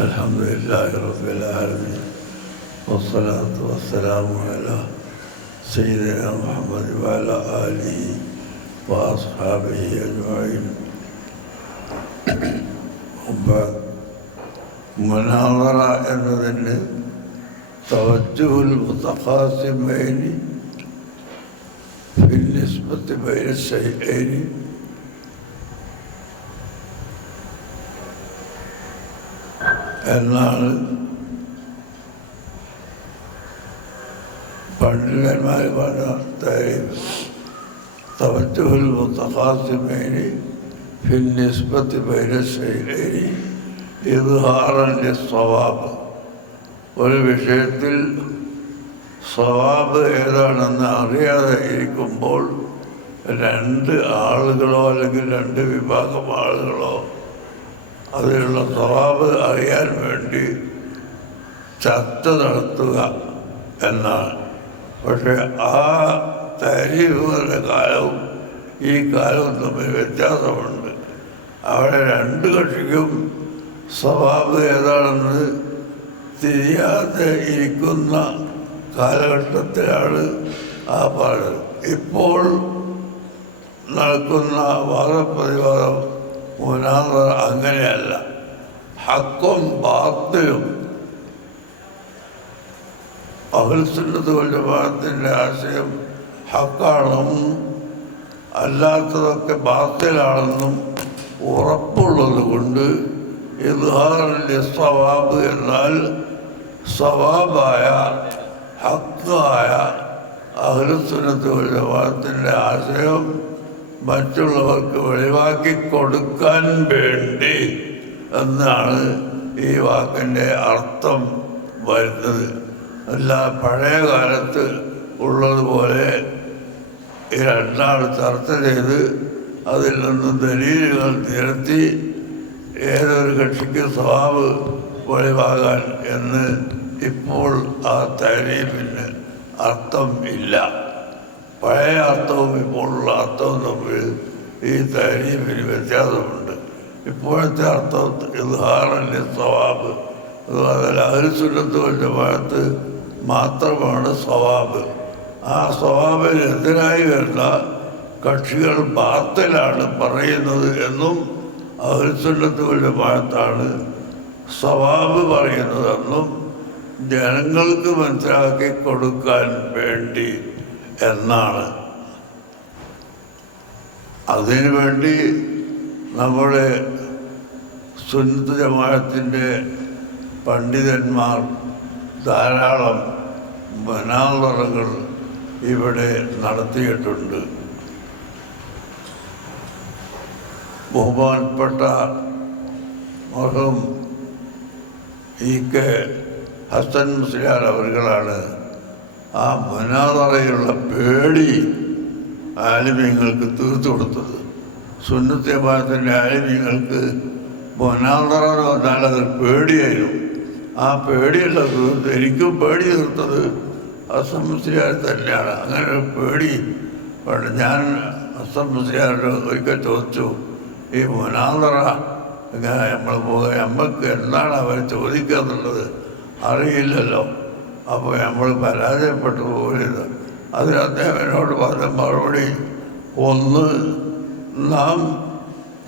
الحمد لله رب العالمين والصلاة والسلام على سيدنا محمد وعلى آله وأصحابه أجمعين. മുനാദറ എന്നതിന് തവജ്ജുഹുൽ മുതഖാസിമൈനി ഫിൽ നിസ്ബത്തി ബൈന ശൈഅൈനി എന്നാണ് പണ്ഡിതന്മാർ പറഞ്ഞ താരീഫ്. തവജ്ജുഹുൽ മുതഖാസിമൈനി ഫിൽ നിസ്ബത്തി ബൈന ശൈഅൈനി ഇദ്ഹാറൻ ലിസ്സവാബ്. ഒരു വിഷയത്തിൽ സവാബ് ഏതാണെന്ന് അറിയാതെ ഇരിക്കുമ്പോൾ രണ്ട് ആളുകളോ അല്ലെങ്കിൽ രണ്ട് വിഭാഗം ആളുകളോ അതിലുള്ള സവാബ് അറിയാൻ വേണ്ടി ചർച്ച നടത്തുക എന്നാണ്. പക്ഷെ ആ താരീഫുകളുടെ കാലവും ഈ കാലവും തമ്മിൽ വ്യത്യാസമുണ്ട്. അവിടെ രണ്ട് കക്ഷിക്കും സവാബ് ഏതാണെന്ന് തിരിയാതെ ഇരിക്കുന്ന കാലഘട്ടത്തിലാണ് ആ പറഞ്ഞത്. ഇപ്പോൾ നടക്കുന്ന വാദപ്രതിവാദം മുനാദറ അങ്ങനെയല്ല. ഹക്കും ബാത്തിലും അഹ്ലുസുന്നത്ത് വൽ ജമാഅത്തിൻ്റെ ആശയം ഹക്കാണെന്നും അല്ലാത്തതൊക്കെ ബാത്തിലാണെന്നും ഉറപ്പുള്ളത് കൊണ്ട് ഇദ്ഹാറുൽ സവാബ് എന്നാൽ സവാബായ ഹക്കായ അഹ്ലുസുന്നത്ത് വൽ ജമാഅത്തിൻ്റെ ആശയം മറ്റുള്ളവർക്ക് വെളിവാക്കി കൊടുക്കാൻ വേണ്ടി എന്നാണ് ഈ വാക്കിൻ്റെ അർത്ഥം വരുന്നത്. അല്ല പഴയ കാലത്ത് ഉള്ളതുപോലെ ഈ രണ്ടാൾ ചർച്ച ചെയ്ത് അതിൽ നിന്ന് ദലീലുകൾ നിരത്തി ഏതൊരു കക്ഷിക്ക് സവാബ് വെളിവാകാൻ എന്ന് ഇപ്പോൾ ആ താരീഫിന് അർത്ഥം ഇല്ല. പഴയ അർത്ഥവും ഇപ്പോഴുള്ള അർത്ഥവും തമ്മിൽ ഈ താരീഫിന് വ്യത്യാസമുണ്ട്. ഇപ്പോഴത്തെ അർത്ഥം ഇദ്ഹാറൻ ലിസ്സവാബ്, അതിൽ അഹ്ലുസുന്നത്ത് വൽ ജമാഅത്ത് മാത്രമാണ് സവാബ്. ആ സവാബിനെതിരായി വരുന്ന കക്ഷികൾ ബാത്തിലാണ് പറയുന്നത് എന്നും അഹ്ലുസുന്നത്ത് വൽ ജമാഅത്താണ് സവാബ് പറയുന്നതെന്നും ജനങ്ങൾക്ക് മനസ്സിലാക്കി കൊടുക്കാൻ വേണ്ടി എന്നാണ്. അതിനു വേണ്ടി നമ്മുടെ സുന്നത്ത് ജമാഅത്തിൻ്റെ പണ്ഡിതന്മാർ ധാരാളം മുനാദറകൾ ഇവിടെ നടത്തിയിട്ടുണ്ട്. ബഹുമാനപ്പെട്ട മർഹൂം ഇ.കെ. ഹസൻ മുസ്ലിയാർ അവർകളാണ് ആ മുനാദറയുള്ള പേടി ആലിമീങ്ങൾക്ക് തീർത്തു കൊടുത്തത്. സുന്നത്ത് ജമാഅത്തിൻ്റെ ആലിമീങ്ങൾക്ക് മുനാദറ എന്ന് പറഞ്ഞാൽ അത് പേടിയായിരുന്നു. ആ പേടിയല്ല തീർത്ത്, എനിക്കും പേടി തീർത്തത് ഹസൻ മുസ്ലിയാർ തന്നെയാണ്. അങ്ങനെ ഒരു പേടി ഞാൻ ഹസൻ മുസ്ലിയാരോട് ഒരിക്കൽ ചോദിച്ചു, ഈ മുനാദറ ഇങ്ങനെ നമ്മൾക്ക് എന്താണ് അവർ ചോദിക്കുക എന്നുള്ളത് അറിയില്ലല്ലോ, അപ്പോൾ നമ്മൾ പരാജയപ്പെട്ടു പോകരുത്. അതിന് അദ്ദേഹം എന്നോട് പറഞ്ഞ മറുപടി, ഒന്ന് നാം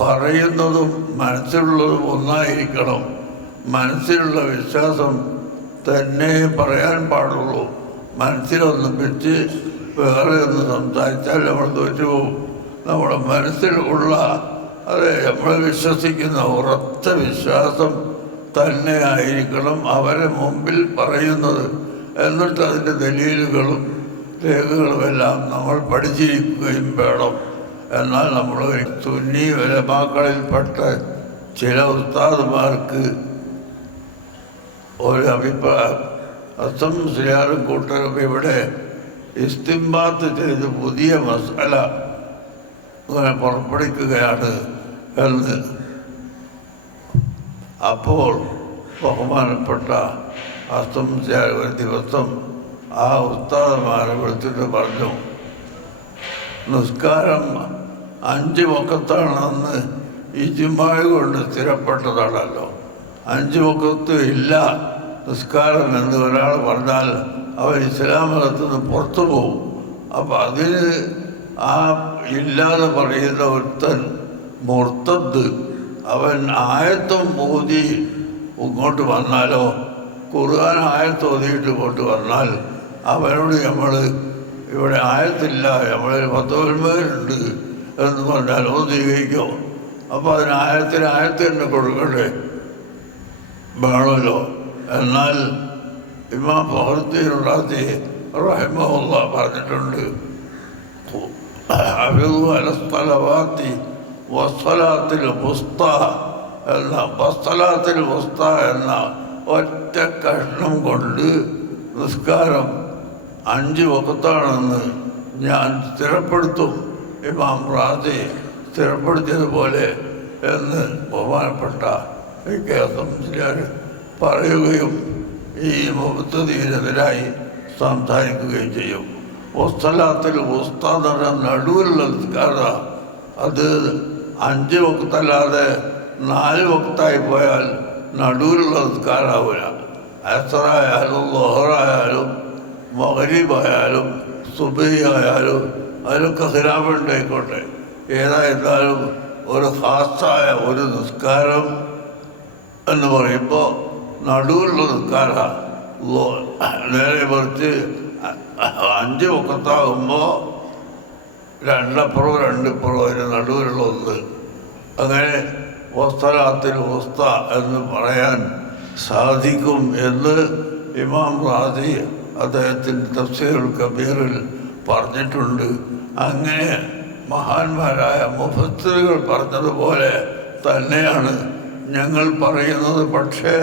പറയുന്നതും മനസ്സിലുള്ളതും ഒന്നായിരിക്കണം. മനസ്സിലുള്ള വിശ്വാസം തന്നെ പറയാൻ പാടുള്ളൂ. മനസ്സിലൊന്നും വെച്ച് വേറെ ഒന്ന് സംസാരിച്ചാൽ നമ്മൾ തോറ്റു പോകും. നമ്മുടെ മനസ്സിൽ ഉള്ള അതെ നമ്മൾ വിശ്വസിക്കുന്ന ഉറച്ച വിശ്വാസം തന്നെ ആയിരിക്കണം അവരെ മുമ്പിൽ പറയുന്നത്. എന്നിട്ട് അതിൻ്റെ ദലീലുകളും രേഖകളുമെല്ലാം നമ്മൾ പഠിച്ചിരിക്കുകയും വേണം. എന്നാൽ നമ്മൾ സുന്നി ഉലമാക്കളിൽപ്പെട്ട ചില ഉസ്താദുമാർക്ക് ഒരു അഭിപ്രായം, ഹസൻ മുസ്ലിയാറും കൂട്ടരും ഇവിടെ ഇസ്തിംബാത്ത് ചെയ്ത് പുതിയ മസാല അങ്ങനെ പുറപ്പെടുവിക്കുകയാണ് എന്ന്. അപ്പോൾ ബഹുമാനപ്പെട്ട ഹസൻ മുസ്ലിയാർ ഒരു ദിവസം ആ ഉസ്താദന്മാരെ വിളിച്ചിട്ട് പറഞ്ഞു, നിസ്കാരം 5 വഖത്താണെന്ന് ഇജ്മാഅ് കൊണ്ട് സ്ഥിരപ്പെട്ടതാണല്ലോ. 5 വഖത്ത് ഇല്ല നിസ്കാരം എന്ന് ഒരാൾ പറഞ്ഞാൽ അവൻ ഇസ്ലാം മതത്തിൽ നിന്ന് പുറത്തു പോകും. അപ്പം അതിന് ആ ഇല്ലാതെ പറയുന്ന ഒരുത്തൻ മുർത്തദ്, അവൻ ആയത്തും ഓതി ഇങ്ങോട്ട് വന്നാലോ, ഖുർആൻ ആയത്ത് ഓതിയിട്ട് ഇങ്ങോട്ട് വന്നാൽ അവനോട് നമ്മൾ ഇവിടെ ആയത്തില്ല, നമ്മളിൽ 19 പേരുണ്ട് എന്ന് പറഞ്ഞാൽ ഒന്ന് സ്വീകരിക്കോ? അപ്പോൾ അതിന് ആയത്ത് തന്നെ കൊടുക്കണ്ടേ, വേണമല്ലോ. എന്നാൽ ഇമാം ഫഖറുദ്ദീൻ റാസി റഹിമഹുല്ലാഹ് പറഞ്ഞിട്ടുണ്ട്, ഹഫിളു അല സ്വലവാത്തി വസ്സലാത്തിൽ വുസ്ത എന്ന വസ്സലാത്തിൽ വുസ്ത എന്ന ഒറ്റ കഷ്ണം കൊണ്ട് നിസ്കാരം 5 വഖത്താണെന്ന് ഞാൻ സ്ഥിരപ്പെടുത്തും, ഇമാം റാസി സ്ഥിരപ്പെടുത്തിയതുപോലെ എന്ന് ബഹുമാനപ്പെട്ട മുസ്ലിയാർ പറയുകയും ഈ മുബ്തദിനെതിരായി സംസാരിക്കുകയും ചെയ്യും. വസ്സലാത്തിൽ വുസ്ത എന്ന് പറഞ്ഞാൽ നടുവിലുള്ള നിസ്കാരം, അത് 5 വഖത്തല്ലാതെ 4 വഖത്തായി പോയാൽ നടുവിലുള്ള നിസ്കാരമാവില്ല. അസ്റായാലും ളുഹറായാലും മഗ്രിബായാലും സുബ്ഹി ആയാലും അതിലൊക്കെ ഖിലാഫുണ്ടായിക്കോട്ടെ, ഏതായിരുന്നാലും ഒരു ഖാസായ ഒരു നിസ്കാരം എന്ന് പറയുമ്പോൾ നടുവിലുള്ള നിസ്കാരം. നേരെ മറിച്ച് 5 വഖത്താകുമ്പോൾ 2 അപ്പുറവും 2 ഇപ്പുറവും അതിന് നടുവിലുള്ള ഒന്ന്. അങ്ങനെ വസ്സലാത്തിൽ വുസ്ത എന്ന് പറയാൻ സാധിക്കും എന്ന് ഇമാം റാസി അദ്ദേഹത്തിൻ്റെ തഫ്സീറുൽ കബീറിൽ പറഞ്ഞിട്ടുണ്ട്. അങ്ങനെ മഹാന്മാരായ മുഫസ്സിറുകൾ പറഞ്ഞതുപോലെ തന്നെയാണ് ഞങ്ങൾ പറയുന്നത്. പക്ഷേ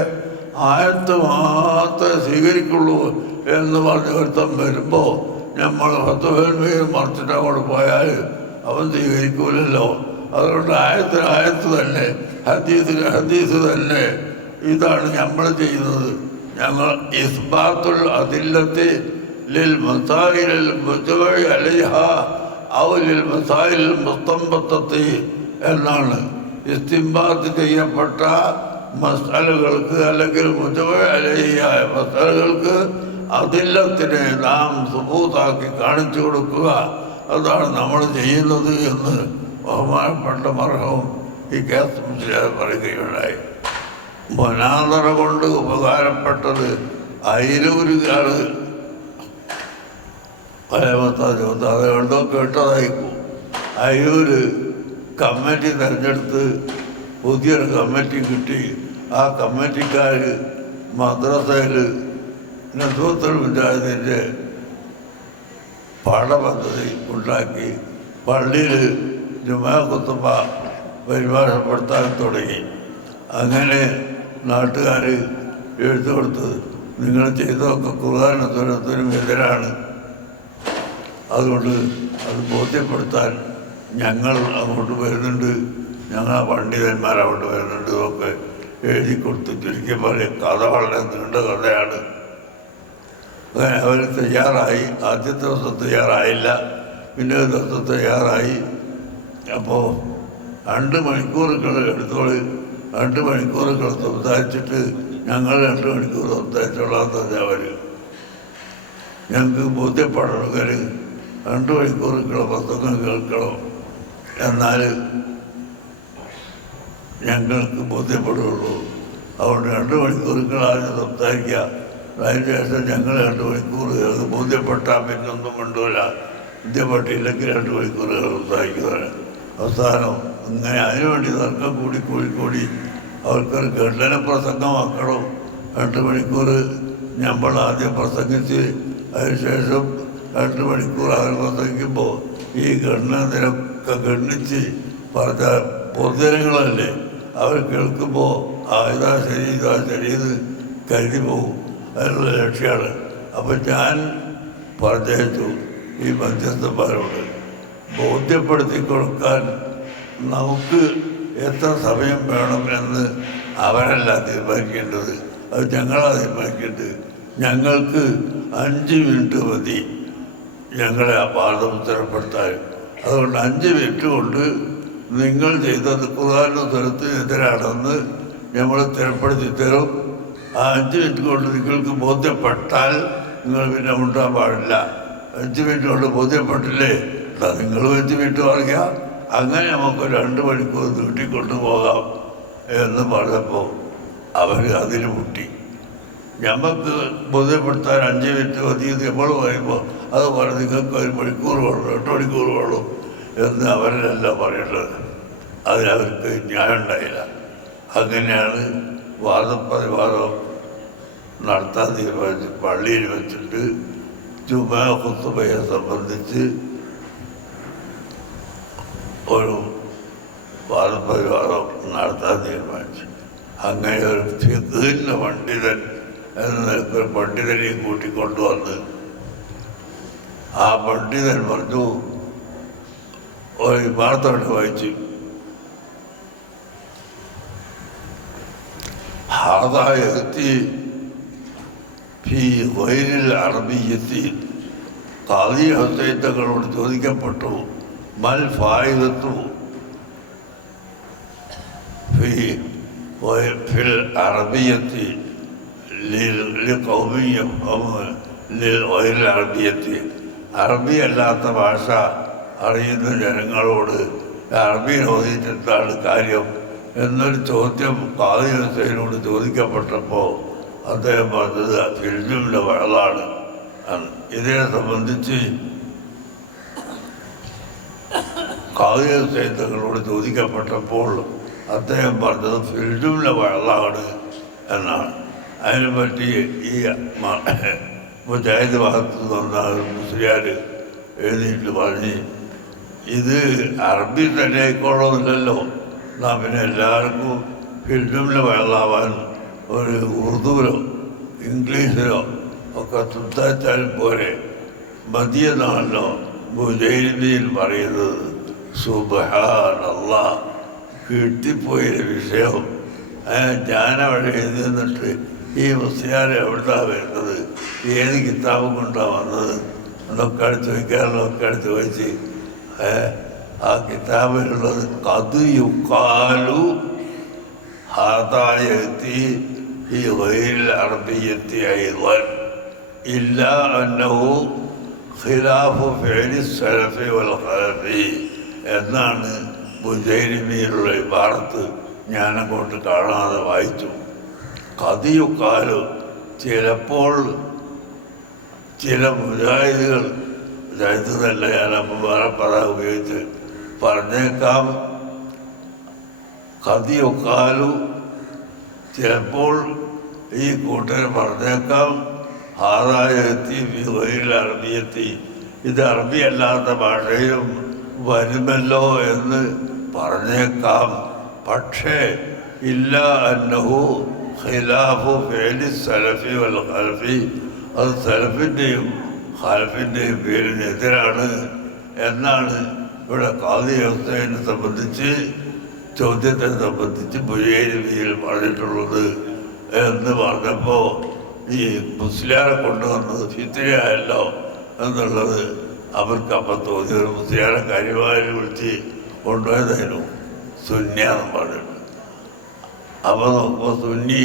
ആയത്ത് മാത്രമേ സ്വീകരിക്കുള്ളൂ എന്ന് പറഞ്ഞ് ഒരുത്തം വരുമ്പോൾ നമ്മൾ 10 പേര് മറിച്ചിട്ട് അങ്ങോട്ട് പോയാൽ അവൻ സ്വീകരിക്കൂലല്ലോ. അതുകൊണ്ട് ആയത്ത് തന്നെ, ഹദീസ് തന്നെ. ഇതാണ് നമ്മൾ ചെയ്യുന്നത്. ഞങ്ങൾ ഇസ്ബാത്തുൽ അദില്ലത്തി ലിൽ മസായിലിൽ മുജ്മഇ അലൈഹ ഔ ലിൽ മസായിലിൽ മുസ്തംബത്തത്തി എന്നാണ്. ഇസ്തിംബാത്ത് ചെയ്യപ്പെട്ട മസ്അലകൾക്ക് അല്ലെങ്കിൽ മുജ്മഇ അലൈഹിയായ മസ്അലകൾക്ക് അദില്ലത്തിനെ നാം സുബൂത്താക്കി കാണിച്ചു കൊടുക്കുക, അതാണ് നമ്മൾ ചെയ്യുന്നത് എന്ന് ബഹുമാനപ്പെട്ട മർഹൂം ഈ കേസ് മുസ്ലിയാർ പറയുകയുണ്ടായി. മുനാദറ കൊണ്ട് ഉപകാരപ്പെട്ടത് അയിരൂരുകാർ അത് കണ്ടോ കേട്ടതായിരിക്കും. അയിരൂര് കമ്മിറ്റി തിരഞ്ഞെടുത്ത് പുതിയൊരു കമ്മിറ്റി കിട്ടി. ആ കമ്മിറ്റിക്കാർ മദ്രസയിൽ നസ്വത്തുൽ മുജാഹിദിൻ്റെ പാഠപദ്ധതി ഉണ്ടാക്കി പള്ളിയിൽ ജുമാ ഖുത്ബ പരിഭാഷപ്പെടുത്താൻ തുടങ്ങി. അങ്ങനെ നാട്ടുകാർ എഴുത്തു കൊടുത്തത് നിങ്ങൾ ചെയ്തതൊക്കെ ഖുർആനും സുന്നത്തിനും എതിരാണ്, അതുകൊണ്ട് അത് ബോധ്യപ്പെടുത്താൻ ഞങ്ങൾ അങ്ങോട്ട് വരുന്നുണ്ട്, ഞങ്ങൾ പണ്ഡിതന്മാർ അങ്ങോട്ട് വരുന്നുണ്ട് ഇതൊക്കെ എഴുതി കൊടുത്ത് ചുരുക്കി പറയും. കഥ വളരെ നീണ്ട കഥയാണ്. അങ്ങനെ അവർ തയ്യാറായി. ആദ്യത്തെ ദിവസം തയ്യാറായില്ല, പിന്നെ ദിവസം തയ്യാറായി. അപ്പോൾ 2 മണിക്കൂറുകൾ എടുത്തോളി, 2 മണിക്കൂറുകൾ സംസാരിച്ചിട്ട് ഞങ്ങൾ 2 മണിക്കൂർ സംസാരിച്ചോളാന്ന് പറഞ്ഞാൽ അവർ ഞങ്ങൾക്ക് ബോധ്യപ്പെടണമെങ്കിൽ 2 മണിക്കൂറുകൾ പുസ്തകം കേൾക്കണം, എന്നാൽ ഞങ്ങൾക്ക് ബോധ്യപ്പെടുകയുള്ളൂ. അതുകൊണ്ട് 2 മണിക്കൂറുകളാണ് സംസാരിക്കുക. അതിന് ശേഷം ഞങ്ങൾ 2 മണിക്കൂർ അത് ബോധ്യപ്പെട്ടാൽ പിന്നൊന്നും കൊണ്ടുവരില്ല, ബോധ്യപ്പെട്ടില്ലെങ്കിൽ 2 മണിക്കൂറുകൾ സംസാരിക്കുന്നതാണ്. അവസാനം അങ്ങനെ അതിനുവേണ്ടി തർക്കം കൂടി അവർക്കൊരു ഖണ്ഡന പ്രസംഗമാക്കണം. 2 മണിക്കൂർ നമ്മൾ ആദ്യം പ്രസംഗിച്ച് അതിനുശേഷം 2 മണിക്കൂർ അവർ പ്രസംഗിക്കുമ്പോൾ ഈ ഖണ്ഡനത്തിനൊക്കെ ഖണ്ഡിച്ച് പറഞ്ഞ പൊതുജനങ്ങളല്ലേ, അവർ കേൾക്കുമ്പോൾ ഇതാ ശരിയെന്ന് കരുതി പോകും. അതിനുള്ള ലക്ഷ്യമാണ്. അപ്പം ഞാൻ പറഞ്ഞയച്ചു ഈ മധ്യസ്ഥന്മാരോട് ബോധ്യപ്പെടുത്തി കൊടുക്കാൻ നമുക്ക് എത്ര സമയം വേണം എന്ന് അവരല്ല തീരുമാനിക്കേണ്ടത്, അത് ഞങ്ങളാണ് തീരുമാനിക്കേണ്ടത്. ഞങ്ങൾക്ക് 5 മിനിറ്റ് മതി ഞങ്ങളെ ആ പാഠം സ്ഥിരപ്പെടുത്താൻ. അതുകൊണ്ട് 5 മിനിറ്റ് കൊണ്ട് നിങ്ങൾ ചെയ്തത് ഖുർആനും സുന്നത്തിനും എതിരാണെന്ന് നമ്മൾ സ്ഥിരപ്പെടുത്തി തരും. ആ 5 മിനിറ്റ് കൊണ്ട് നിങ്ങൾക്ക് ബോധ്യപ്പെട്ടാൽ നിങ്ങൾ പിന്നെ മുണ്ടാൻ പാടില്ല. 5 മിനിറ്റ് കൊണ്ട് ബോധ്യപ്പെട്ടില്ലേ, നിങ്ങൾ 5 മിനിറ്റ് പറയുക, അങ്ങനെ നമുക്ക് 2 മണിക്കൂർ നീട്ടിക്കൊണ്ടു പോകാം എന്ന് പറഞ്ഞപ്പോൾ അവർ അതിൽ മുട്ടി. നമുക്ക് ബോധ്യപ്പെടുത്താൻ 5 മിനിറ്റ് മതി നമ്മൾ പറയുമ്പോൾ അത് പറഞ്ഞ് നിങ്ങൾക്ക് 1 മണിക്കൂർ വേണം, 2 മണിക്കൂർ വേണം എന്ന് അവരല്ല പറയേണ്ടത്. അതിനവർക്ക് ന്യായം ഉണ്ടായില്ല. അങ്ങനെയാണ് വാദപ്രതിവാദം നടത്താൻ തീരുമാനിച്ച് പള്ളിയിൽ വെച്ചിട്ട് ജുമാ ഖുത്ബയെ സംബന്ധിച്ച് ഒരു വാദപ്രതിവാദം നടത്താൻ തീരുമാനിച്ചു. അങ്ങനെ ഒരു ഫിഖ്ഹിന്റെ പണ്ഡിതൻ എന്ന നിലയ്ക്ക് ഒരു പണ്ഡിതനെയും കൂട്ടിക്കൊണ്ടുവന്ന് ആ പണ്ഡിതൻ പറഞ്ഞു, ഒരു വാർത്തയോടെ വായിച്ചു, ഹാദായത്തി ഫീ ഗൈരിൽ അറബിയ്യത്തി. ഖാദി ഹുസൈൻ തങ്ങളോട് ചോദിക്കപ്പെട്ടു, മൽ ഫായിദത്തു ഫിൽ അറബിയ്യത്തി ലിഖൗമിയ്യം ഗൈരിൽ അറബിയ്യത്തി. അറബി അല്ലാത്ത ഭാഷ അറിയുന്ന ജനങ്ങളോട് അറബിയിൽ ഓതിയിട്ടെന്താണ് കാര്യം എന്നൊരു ചോദ്യം ഖാദി ഹുസൈനോട് ചോദിക്കപ്പെട്ടപ്പോൾ അദ്ദേഹം പറഞ്ഞത് ഫിൽജുമിൻ്റെ വഴലാണ്. ഇതിനെ സംബന്ധിച്ച് ഖാദി ഹുസൈൻ തങ്ങളോട് ചോദിക്കപ്പെട്ടപ്പോൾ അദ്ദേഹം പറഞ്ഞത് ഫിൽജുമിൻ്റെ വഴലാണ് എന്നാണ്. അതിനെപ്പറ്റി ഈ മുജാഹിദ് ഭാഗത്ത് വന്ന മുസ്ലിയാർ എഴുതിയിട്ട് പറഞ്ഞ്, ഇത് അറബി തന്നെ ആയിക്കോളന്നില്ലല്ലോ, നാം പിന്നെ എല്ലാവർക്കും ഫിൽജുമിൽ വഴലാവാൻ ഒരു ഉറുദുവിലോ ഇംഗ്ലീഷിലോ ഒക്കെ സംസാരിച്ചാൽ പോരെ മതിയെന്നാണല്ലോ മുജാഹിദിൽ പറയുന്നത്. സുബ്ഹാനല്ലാഹ്, കിട്ടിപ്പോയൊരു വിഷയം. ഞാനവിടെ എഴുതി നിന്നിട്ട് ഈ മുസ്ലിയാർ എവിടുന്നാണ് വരുന്നത്, ഏത് കിതാബും കൊണ്ടാണ് വന്നത് എന്നൊക്കെ ചോദിക്കാറുള്ളതൊക്കെ ചോദിച്ച് ആ കിതാബിലുള്ളത് ഖദ് യുഖാലു ഹാദായത്തി ഈ ഗൈരിൽ അറബിയ്യത്തി അയ്ളൻ ഇല്ലാ അന്നഹു ഖിലാഫു ഫിഅലി സലഫി വൽ ഖലഫി എന്നാണ് മുജൈരിമിയിലുള്ള ഇബാറത്ത്. ഞാനങ്ങോട്ട് കാണാതെ വായിച്ചു. ഖദ് യുഖാലു, ചിലപ്പോൾ ചില മുജാഹിദുകൾ, മുജാഹിദ് എന്നല്ല ഞാനപ്പോൾ വേറെ പദം ഉപയോഗിച്ച് പറഞ്ഞേക്കാം, ഖദ് യുഖാലു, ചിലപ്പോൾ ഈ കൂട്ടർ പറഞ്ഞേക്കാം, ഹാദായത്തി ഫീ ഗൈരിൽ അറബിയത്തി, ഇത് അറബി അല്ലാത്ത ഭാഷയിലും വരുമല്ലോ എന്ന് പറഞ്ഞേക്കാം. പക്ഷേ ഇല്ല അന്നഹു ഖിലാഫു ഫിഅലി സലഫി വൽ ഖലഫി, അത് സലഫിൻ്റെയും ഖലഫിൻ്റെയും പേരിനെതിരാണ് എന്നാണ് ഇവിടെ ഖാദി ഹുസൈനെ സംബന്ധിച്ച് ചോദ്യത്തെ സംബന്ധിച്ച് മുജൈരിമിയിൽ പറഞ്ഞിട്ടുള്ളത് എന്ന് പറഞ്ഞപ്പോൾ ഈ മുസ്ലിയാരെ കൊണ്ടുവന്നത് ഫിത്നയല്ലോ എന്നുള്ളത് അവർക്ക് അപ്പം തോന്നി. ഒരു മുസ്ലിയാരെ കാര്യമായി വിളിച്ച് കൊണ്ടുപോയതായിരുന്നു സുന്നിയാന്ന് പറഞ്ഞിട്ട്. അപ്പോൾ നോക്കുമ്പോൾ സുന്നി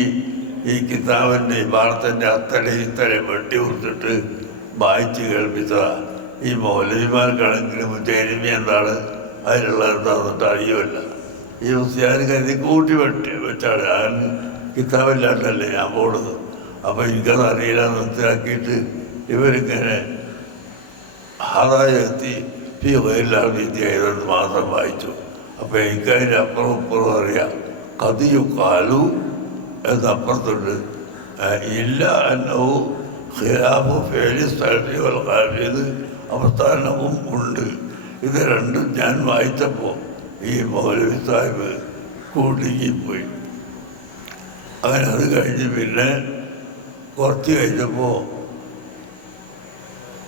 ഈ കിതാബിൻ്റെ ഇബാറത്തിൻ്റെ അത്തടയും ഇത്തടയും വെട്ടി കൊടുത്തിട്ട് വായിച്ച് കേൾപ്പിച്ച ഈ മൗലവിമാർക്കാണെങ്കിലും മുജൈരിമി എന്താണ് അതിലുള്ള എന്താണെന്നിട്ട് അറിയുമല്ല. ഈ മുസ്ലിയാർ കരുതി കൂട്ടി വെച്ചാണ്, ഞാൻ കിതാബില്ലാണ്ടല്ലേ ഞാൻ പോണത്. അപ്പോൾ എനിക്കത് അറിയില്ല മനസ്സിലാക്കിയിട്ട് ഇവരിങ്ങനെ ഹാദായത്തി ഫീ ഗൈരിൽ അറബിയത്തി ആയതുകൊണ്ട് മാത്രം വായിച്ചു. അപ്പോൾ എനിക്കതിൻ്റെ അപ്പുറം ഇപ്പുറം അറിയാം. ഖദ് യുഖാലു എന്നപ്പുറത്തുണ്ട്, ഇല്ല അന്നഹു ഖിലാഫു ഫിഅലി സലഫി വൽ ഖലഫി, ഇത് അവസ്ഥാനവും ഉണ്ട്. ഇത് രണ്ടും ഞാൻ വായിച്ചപ്പോൾ ഈ മൗലവി സാഹിബ് കൂട്ടിപ്പോയി. അങ്ങനെ അത് കഴിഞ്ഞ് പിന്നെ കുറച്ച് കഴിഞ്ഞപ്പോൾ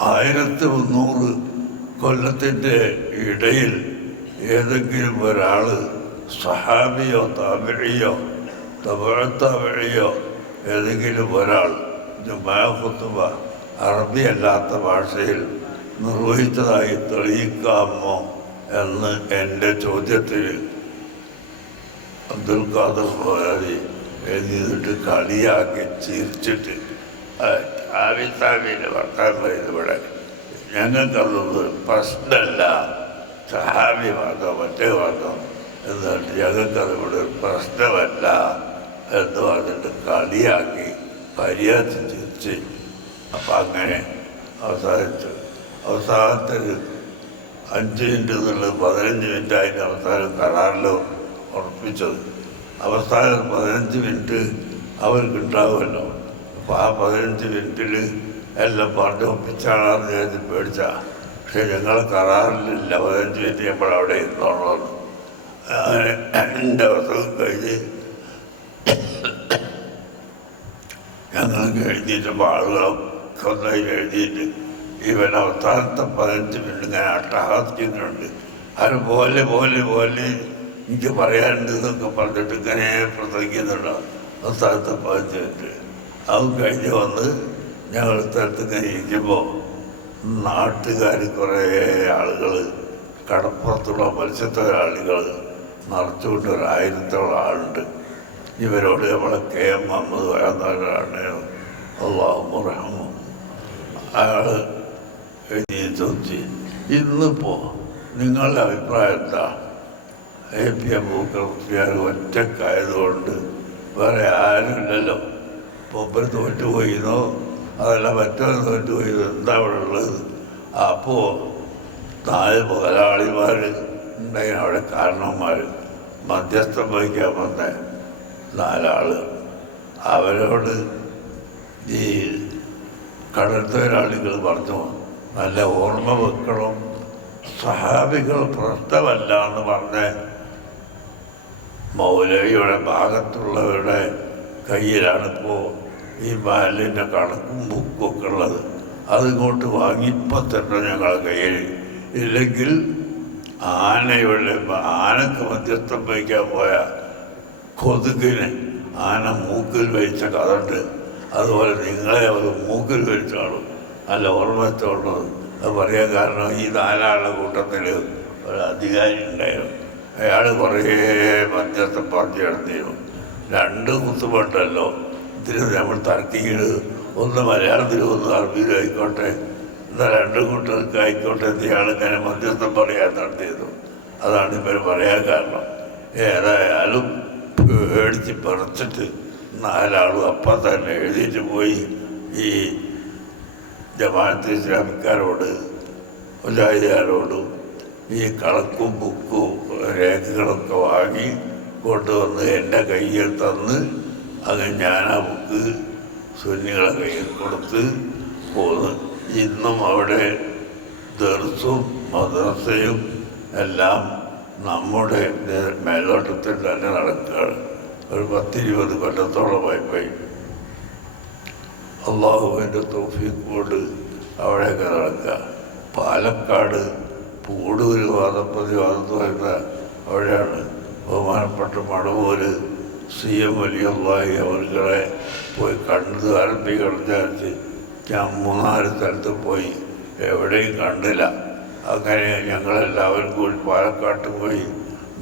1300 കൊല്ലത്തിൻ്റെ ഇടയിൽ ഏതെങ്കിലും ഒരാൾ സഹാബിയോ താബിഇയോ തബഅത്താബിഇയോ ഏതെങ്കിലും ഒരാൾ ജുമാ ഖുത്ബ അറബി അല്ലാത്ത ഭാഷയിൽ നിർവഹിച്ചതായി തെളിയിക്കാമോ എന്ന് എൻ്റെ ചോദ്യത്തിൽ അബ്ദുൽ ഖാദർ മൗലവി എഴുതിയിട്ട് കളിയാക്കി ചിരിച്ചിട്ട് ആവിത്താവിൻ്റെ വർത്താനം പറയുന്നത് ഇവിടെ ഞങ്ങൾക്കതൊന്നും പ്രശ്നമല്ല, സഹാബി മാത്രം മറ്റേ മാത്രം എന്നിട്ട് ഞങ്ങൾക്കതിവിടെ പ്രശ്നമല്ല എന്ന് പറഞ്ഞിട്ട് കളിയാക്കി പരിഹരിച്ച് ചിരിച്ച്. അപ്പം അങ്ങനെ അവസാനത്തെ 5 മിനിറ്റ് എന്നുള്ളത് 15 മിനിറ്റ് അതിൻ്റെ അവസാനം കരാറിൽ ഉറപ്പിച്ചത്. അവസാനം 15 മിനിറ്റ് അവർക്കുണ്ടാവുമല്ലോ. അപ്പോൾ ആ 15 മിനിറ്റിൽ എല്ലാം പറഞ്ഞ് ഒപ്പിച്ചാണെന്ന് വിചാരിച്ച് പേടിച്ചാ. പക്ഷെ ഞങ്ങൾ കരാറിലില്ല 15 മിനിറ്റ് നമ്മൾ അവിടെ ഇരുന്നോളൂ. അങ്ങനെ എൻ്റെ അവസരം കഴിഞ്ഞ് ഞങ്ങൾ എഴുതിയിട്ട് ആളുകളൊക്കെ ഒന്നായി എഴുതിയിട്ട് ഇവൻ അവസാനത്തെ 15 മിനിറ്റ് ഇങ്ങനെ അട്ടഹാസിക്കുന്നുണ്ട്. അത് പോലെ പോലെ പോലെ എനിക്ക് പറയാനുണ്ട് എന്നൊക്കെ പറഞ്ഞിട്ട് ഇങ്ങനെ പ്രസംഗിക്കുന്നുണ്ടാവും. അവസാനത്തെ 15 മിനിറ്റ് അത് കഴിഞ്ഞ് വന്ന് ഞങ്ങൾ സ്ഥലത്ത് ഇങ്ങനെ ഇരിക്കുമ്പോൾ നാട്ടുകാർ കുറേ ആളുകൾ, കടപ്പുറത്തുള്ള മത്സ്യത്തൊഴിലാളികൾ നിറച്ചുകൊണ്ട് 1000-ഓളം ആളുണ്ട്. ഇവരോട് നമ്മളെ KM മുഹമ്മദ് വരാന്നവരാണ് അല്ലാഹു റഹ്മു. അയാൾ എഴുതി ചോദിച്ചു, ഇന്നിപ്പോൾ നിങ്ങളുടെ അഭിപ്രായം എന്താ? APM അബൂബക്കർ ഒറ്റക്കായതുകൊണ്ട് വേറെ ആരുമില്ലല്ലോ, മൂപ്പര് തോറ്റുപോയിന്നോ അതല്ല മറ്റൊരു തോറ്റുപോയി, എന്താ അവിടെ ഉള്ളത്? അപ്പോൾ 4 മുതലാളിമാർ ഉണ്ടായിരുന്നു അവിടെ, കാരണവന്മാർ മധ്യസ്ഥം വഹിക്കാൻ വന്ന 4 ആൾ. അവരോട് ഈ കടൽ തൊഴിലാളികൾ പറഞ്ഞു, നല്ല ഓർമ്മ വെക്കണം, സഹാബികൾ പ്രശ്നമല്ല എന്ന് പറഞ്ഞ് മൗലവിയുടെ ഭാഗത്തുള്ളവരുടെ കയ്യിലാണിപ്പോൾ ഈ ബാലിൻ്റെ കണക്കും ബുക്കും ഒക്കെ ഉള്ളത്. അതിങ്ങോട്ട് വാങ്ങിപ്പോൾ തന്നെ ഞങ്ങളുടെ കയ്യിൽ. ഇല്ലെങ്കിൽ ആനക്ക് മധ്യസ്ഥം വഹിക്കാൻ പോയ കൊതുകിന് ആന മൂക്കിൽ വഹിച്ച കഥണ്ട്. അതുപോലെ നിങ്ങളെ അവർ മൂക്കിൽ വഹിച്ചാളും നല്ല ഓർമ്മത്തോടുള്ളത്. അത് പറയാൻ കാരണം ഈ 4 ആളുടെ കൂട്ടത്തിൽ ഒരു അധികാരി ഉണ്ടായിരുന്നു. അയാൾ കുറേ മധ്യസ്ഥം പറഞ്ഞു നടത്തിയിരുന്നു. 2 കുത്തുപാട്ടല്ലോ ഇതിന് നമ്മൾ തർക്കികൾ, ഒന്ന് മലയാളത്തിലും ഒന്ന് അറബിയിലും ആയിക്കോട്ടെ, എന്നാൽ 2 കൂട്ടർക്ക് ആയിക്കോട്ടെ ഇയാളിങ്ങനെ മധ്യസ്ഥം പറയാൻ നടത്തിയിരുന്നു. അതാണ് ഇവർ പറയാൻ കാരണം. ഏതായാലും പേടിച്ച് പറിച്ചിട്ട് 4 ആളും അപ്പം തന്നെ എഴുതിയിട്ട് പോയി ഈ ജമാഅത്തെ ഇസ്ലാമിക്കാരോട് മുജാഹിദുകാരോടും ഈ കണക്കും ബുക്കും രേഖകളൊക്കെ വാങ്ങി കൊണ്ടുവന്ന് എൻ്റെ കയ്യിൽ തന്ന് അത് ഞാൻ ആ ബുക്ക് സുന്നികളെ കയ്യിൽ കൊടുത്ത് പോന്ന്. ഇന്നും അവിടെ ദർസും മദ്രസയും എല്ലാം നമ്മുടെ മേലോട്ടത്തിൽ തന്നെ നടക്കുകയാണ്. ഒരു 10-20 കൊല്ലത്തോളമായി പോയി. അള്ളാഹുവിൻ്റെ തൗഫീഖ് കൊണ്ട് അവിടെയൊക്കെ നടക്കുക. പാലക്കാട് പൂടൂർ വാദപ്രതിവാദത്ത് വരുന്ന അവിടെയാണ് ബഹുമാനപ്പെട്ട മടവൂര് CM വലിയല്ലാഹി അവർകളെ പോയി കണ്ടത് ആരംഭിക്കണം വിചാരിച്ച് ഞാൻ 3-4 സ്ഥലത്ത് പോയി, എവിടെയും കണ്ടില്ല. അങ്ങനെ ഞങ്ങളെല്ലാവരും കൂടി പാലക്കാട്ട് പോയി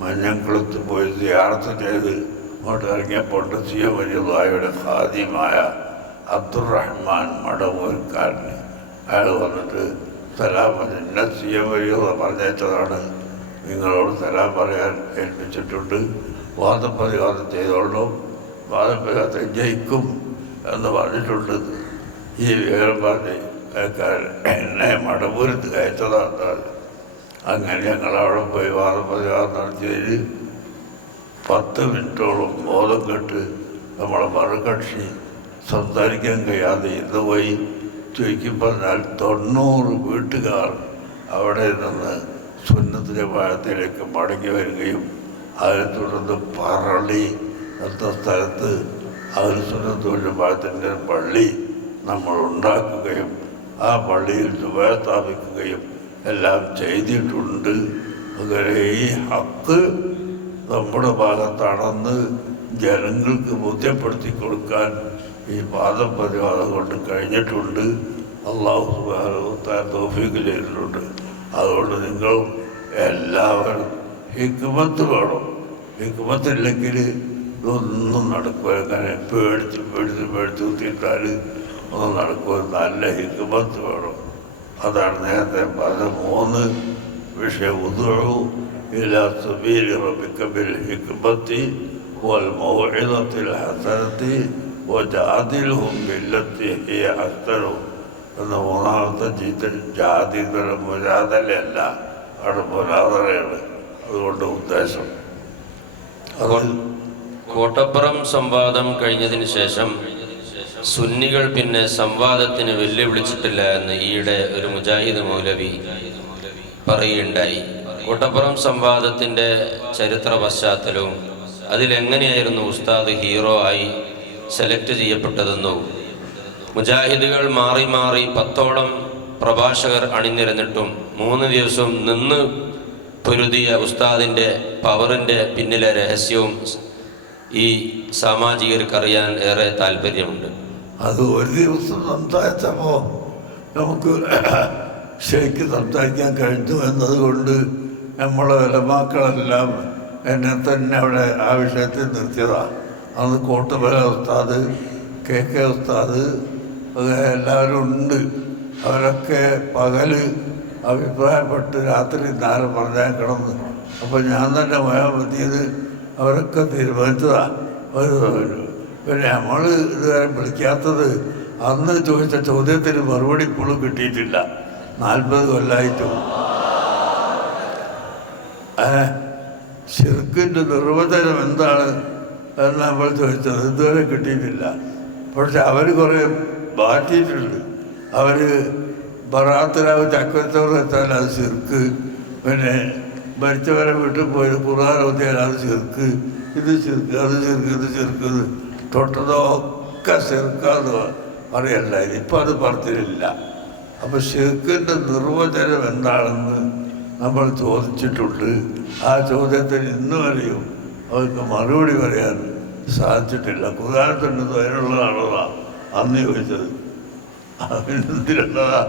മഞ്ഞംകുളത്ത് പോയി സിയാറത്ത് ചെയ്ത് അങ്ങോട്ട് ഇറങ്ങിയപ്പോൾ CM വലിയല്ലാഹിയുടെ ഖാദിമായ അബ്ദുറഹ്മാൻ മടവൂർക്കാരന് അയാൾ വന്നിട്ട് സലാം പറഞ്ഞു, എന്നെ CM വലിയുള്ള പറഞ്ഞയച്ചതാണ്, നിങ്ങളോട് സലാം പറയാൻ ഏൽപ്പിച്ചിട്ടുണ്ട്, വാദപ്രതിവാദം ചെയ്തോളൂ, വാദപ്രതിവാദം ജയിക്കും എന്ന് പറഞ്ഞിട്ടുണ്ട്. ഈ വിവരം പറഞ്ഞ് എന്നെ മടവൂരത്ത് കയറ്റതാണ്. അങ്ങനെ ഞങ്ങളവിടെ പോയി വാദപ്രതിവാദം നടത്തിയതിൽ 10 മിനിറ്റോളം ബോധം കെട്ട് നമ്മളെ മറുകക്ഷി സംസാരിക്കാൻ കഴിയാതെ ഇന്ന് പോയി. ചുരുക്കി പറഞ്ഞാൽ 90 വീട്ടുകാർ അവിടെ നിന്ന് സുന്നത്ത് ജമാഅത്തിലേക്ക് മടങ്ങി വരികയും അതിനെ തുടർന്ന് പറളി എന്ന സ്ഥലത്ത് സുന്നത്ത് ജമാഅത്തിൻ്റെ പള്ളി നമ്മൾ ഉണ്ടാക്കുകയും ആ പള്ളിയിൽ സുബഹ സ്ഥാപിക്കുകയും എല്ലാം ചെയ്തിട്ടുണ്ട്. അങ്ങനെ ഈ ഹക്ക് നമ്മുടെ ഭാഗത്താണെന്ന് ജനങ്ങൾക്ക് ബോധ്യപ്പെടുത്തി കൊടുക്കാൻ ഈ വാദപ്രതിവാദം കൊണ്ട് കഴിഞ്ഞിട്ടുണ്ട്. അല്ലാഹു സുബ്ഹാനഹു വ തആല തൗഫീഖ് ചെയ്തിട്ടുണ്ട്. അതുകൊണ്ട് നിങ്ങളും എല്ലാവരും ഹിക്മത്ത് വേണം. ഹിക്മത്തില്ലെങ്കിൽ ഇതൊന്നും നടക്കുക. അങ്ങനെ പേടിച്ച് കുത്തിയിട്ടാൽ ഒന്നും നടക്കുക. നല്ല ഹിക്മത്ത് വേണം. അതാണ് നേരത്തെ പറഞ്ഞ 3 വിഷയം. ഉദ്ഉ ഇലാ സബീലി റബ്ബിക ബിൽ ഹിക്മത്തി വൽ മൗഇദത്തിൽ ഹസനത്തി വജാദിൽഹും ബില്ലത്തി ഹിയ അഹ്സനു എന്ന 3ാമത്തെ ചീത്തൽ ജാതിതര മുജാദലയല്ല, അവിടെ മുനാദറയാണ്. അതുകൊണ്ട് ഉദ്ദേശം കോട്ടപ്പുറം സംവാദം കഴിഞ്ഞതിന് ശേഷം സുന്നികൾ പിന്നെ സംവാദത്തിന് വെല്ലുവിളിച്ചിട്ടില്ല എന്ന് ഈയിടെ ഒരു മുജാഹിദ് മൗലവി പറയുകയുണ്ടായി. കോട്ടപ്പുറം സംവാദത്തിൻ്റെ ചരിത്ര പശ്ചാത്തലവും അതിലെങ്ങനെയായിരുന്നു ഉസ്താദ് ഹീറോ ആയി സെലക്ട് ചെയ്യപ്പെട്ടതെന്നോ, മുജാഹിദുകൾ മാറി മാറി 10ഓളം പ്രഭാഷകർ അണിനിരന്നിട്ടും 3 ദിവസം നിന്ന് പൊരുതിയ ഉസ്താദിൻ്റെ പവറിൻ്റെ പിന്നിലെ രഹസ്യവും ഈ സാമാജികർക്കറിയാൻ ഏറെ താല്പര്യമുണ്ട്. അത് ഒരു ദിവസം സംസാരിച്ചപ്പോൾ നമുക്ക് ശരിക്കും സംസാരിക്കാൻ കഴിഞ്ഞു എന്നതുകൊണ്ട് നമ്മളെ ഉലമാക്കളെല്ലാം എന്നെ തന്നെ അവിടെ ആ വിഷയത്തിൽ നിർത്തിയതാണ്. അന്ന് കോട്ടുമല ഉസ്താദ്, KK ഉസ്താദ്, അങ്ങനെ എല്ലാവരും ഉണ്ട്. അവരൊക്കെ പകല് അഭിപ്രായപ്പെട്ട് രാത്രി നേരം പറഞ്ഞാൽ കിടന്ന്. അപ്പോൾ ഞാൻ തന്നെ പോയാൽ മതിയത് അവരൊക്കെ തീരുമാനിച്ചതാണ്. പിന്നെ നമ്മൾ ഇതുവരെ വിളിക്കാത്തത് അന്ന് ചോദിച്ച ചോദ്യത്തിന് മറുപടി ഇപ്പോഴും കിട്ടിയിട്ടില്ല. 40 കൊല്ലമായിട്ടും ശിർക്കിൻ്റെ നിർവചനം എന്താണ് എന്ന് നമ്മൾ ചോദിച്ചത് ഇതുവരെ കിട്ടിയിട്ടില്ല. പക്ഷെ അവർ കുറേ മാറ്റിയിട്ടുണ്ട്. അവർ ബറാത്തിലാവ് ചക്കരച്ചോറ് വെച്ചാൽ അത് ശിർക്ക്, പിന്നെ മരിച്ചവരെ വീട്ടിൽ പോയി ഖുർആൻ ഓതിയാൽ അത് ശിർക്ക്, ഇത് ശിർക്ക്, അത് ശിർക്ക്, ഇത് ശിർക്ക്, തൊട്ടതൊക്കെ ശിർക്കാന്ന് പറയല്ലായിരുന്നു. ഇപ്പം അത് പറഞ്ഞിട്ടില്ല. അപ്പോൾ ശിർക്കിൻ്റെ നിർവചനം എന്താണെന്ന് നമ്മൾ ചോദിച്ചിട്ടുണ്ട്. ആ ചോദ്യത്തിന് ഇന്ന് വരെയും അവർക്ക് മറുപടി പറയാൻ സാധിച്ചിട്ടില്ല. ഖുർആനിലുണ്ട് അതിനുള്ളതാണോ അന്ന് ചോദിച്ചത്, അതിനെന്തിനുള്ളതാ?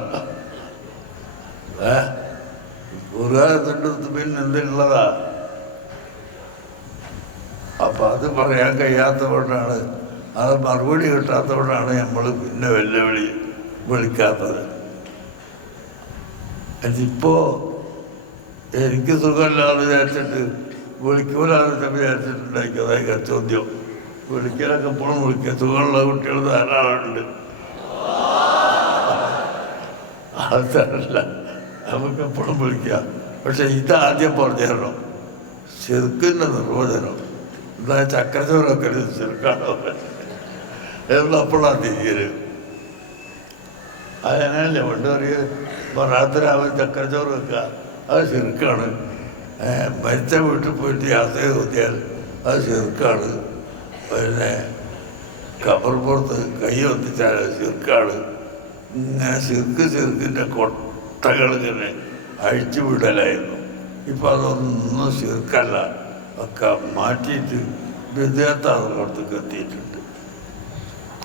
ഖുർആനിലുണ്ട് പിന്നെ എന്തിനുള്ളതാ? അപ്പം അത് പറയാൻ കഴിയാത്തതുകൊണ്ടാണ്, അത് മറുപടി കിട്ടാത്തതുകൊണ്ടാണ് നമ്മൾ പിന്നെ വിളിക്കാത്തത്. അതിപ്പോൾ എനിക്ക് സുഖമില്ലാതെ വിചാരിച്ചിട്ട് വിളിക്കൂലെന്ന് വിചാരിച്ചിട്ടുണ്ടായിരിക്കും. ചോദ്യം വിളിക്കലൊക്കെ എപ്പോഴും വിളിക്കുക. സുഖമുള്ള കുട്ടികൾ ധാരാളമുണ്ട്. അതല്ല, നമുക്ക് എപ്പോഴും വിളിക്കാം. പക്ഷെ ഇതാദ്യം പറഞ്ഞു തരണം. ശിർക്കിൻ്റെ നിർവചനം എന്താ? ചക്കരച്ചോറൊക്കെ ശിർക്കാണോ എന്നപ്പോഴാണ് തിരിയല്. അതിനല്ലേ പണ്ട് പറയുക രാത്രിയാവും ചക്കരച്ചോറ് വെക്കുക, അത് ശിർക്കാണ്. മരിച്ച വീട്ടിൽ പോയിട്ട് യാത്ര നോക്കിയാൽ അത് ശിർക്കാണ്. പിന്നെ കബർപ്പുറത്ത് കൈ ഒന്നിച്ചാൽ അത് ശിർക്കാണ്. ഇങ്ങനെ ശിർക്കിൻ്റെ കൊട്ടകൾ ഇങ്ങനെ അഴിച്ചു വിടലായിരുന്നു. ഇപ്പം അതൊന്നും ശിർക്കല്ല, ഒക്കെ മാറ്റിയിട്ട് വിദ്യാർത്ഥികൾക്ക് എത്തിയിട്ടുണ്ട്.